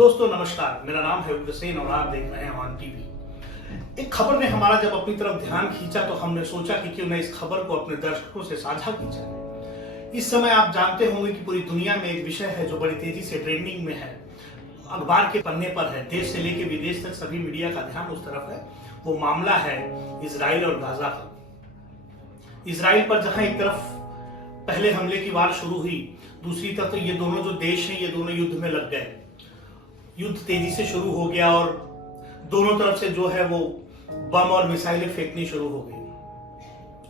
दोस्तों नमस्कार, मेरा नाम है उग्रसेन और आप देख रहे हैं ऑन टीवी। एक खबर ने हमारा जब अपनी तरफ ध्यान खींचा तो हमने सोचा कि क्यों न इस खबर को अपने दर्शकों से साझा की जाए। इस समय आप जानते होंगे कि पूरी दुनिया में एक विषय है जो बड़ी तेजी से ट्रेंडिंग में है, अखबार के पन्ने पर है, देश से लेकर विदेश तक सभी मीडिया का ध्यान उस तरफ है। वो मामला है इजराइल और गाजा का। इजराइल पर जहां एक तरफ पहले हमले की वार शुरू हुई, दूसरी तरफ तो ये दोनों जो देश हैं ये दोनों युद्ध में लग गए। युद्ध तेजी से शुरू हो गया और दोनों तरफ से जो है वो बम और मिसाइलें फेंकनी शुरू हो गई।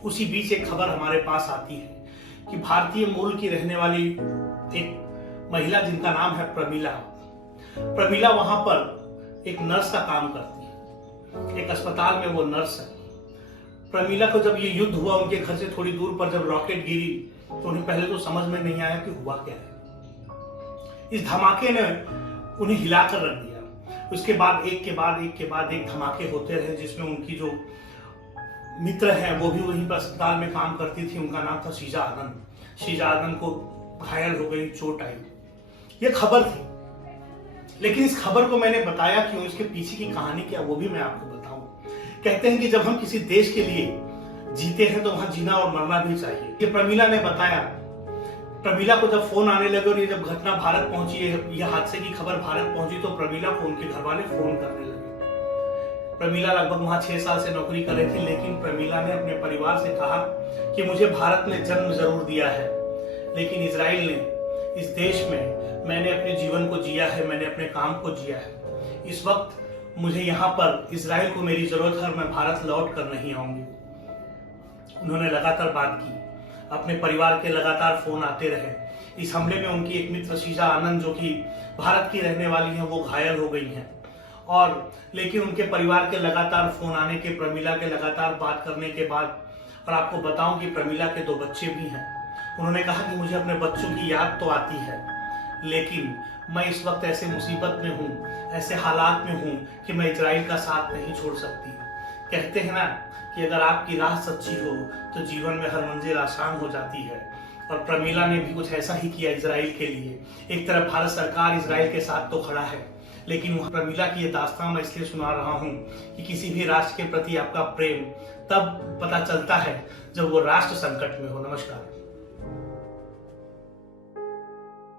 उसी बीच एक खबर हमारे पास आती है कि भारतीय मूल की रहने वाली एक महिला जिनका नाम है प्रमीला वहां पर एक नर्स का काम करती है, एक अस्पताल में वो नर्स है। प्रमीला को जब ये युद्ध हुआ, उनके घर से थोड़ी दूर पर जब रॉकेट गिरी तो उन्हें पहले तो समझ में नहीं आया कि हुआ क्या है। इस धमाके ने उन्हें हिलाकर रख दिया। उसके बाद एक के बाद एक धमाके होते रहे, जिसमें उनकी जो मित्र हैं वो भी वहीं पर अस्पताल में काम करती थी। उनका नाम था शीजा आनंद को घायल हो गई, चोट आई। ये खबर थी, लेकिन इस खबर को मैंने बताया क्यों, इसके पीछे की कहानी क्या, वो भी मैं आपको बताऊं। कहते हैं कि जब हम किसी देश के लिए जीते हैं तो वहां जीना और मरना भी चाहिए। ये प्रमीला ने बताया। प्रमीला को जब फोन आने लगे और ये जब घटना भारत पहुंची, ये हादसे की खबर भारत पहुंची, तो प्रमीला को उनके घर वाले फोन करने लगे। प्रमीला लगभग वहां 6 साल से नौकरी कर रही थी, लेकिन प्रमीला ने अपने परिवार से कहा कि मुझे भारत ने जन्म जरूर दिया है, लेकिन इजराइल ने, इस देश में मैंने अपने जीवन को जिया है, मैंने अपने काम को जिया है। इस वक्त मुझे यहाँ पर इजराइल को मेरी जरूरत है और मैं भारत लौट कर नहीं आऊंगी। उन्होंने लगातार बात की, अपने परिवार के लगातार फोन आते रहे। इस हमले में उनकी एक मित्र शीजा आनंद, जो कि भारत की रहने वाली हैं, वो घायल हो गई हैं। और लेकिन उनके परिवार के लगातार फोन आने के, प्रमीला के लगातार बात करने के बाद, और आपको बताऊं कि प्रमीला के 2 बच्चे भी हैं, उन्होंने कहा कि मुझे अपने बच्चों की याद तो आती है, लेकिन मैं इस वक्त ऐसे मुसीबत में हूँ, ऐसे हालात में हूँ कि मैं इजराइल का साथ नहीं छोड़ सकती। कहते हैं ना कि अगर आपकी राह सच्ची हो तो जीवन में हर मंजिल आसान हो जाती है। और प्रमीला ने भी कुछ ऐसा ही किया इजराइल के लिए। एक तरफ भारत सरकार इजराइल के साथ तो खड़ा है, लेकिन वह प्रमीला की ये दास्तान मैं इसलिए सुना रहा हूँ कि किसी भी राष्ट्र के प्रति आपका प्रेम तब पता चलता है जब वो राष्ट्र संकट में हो। नमस्कार।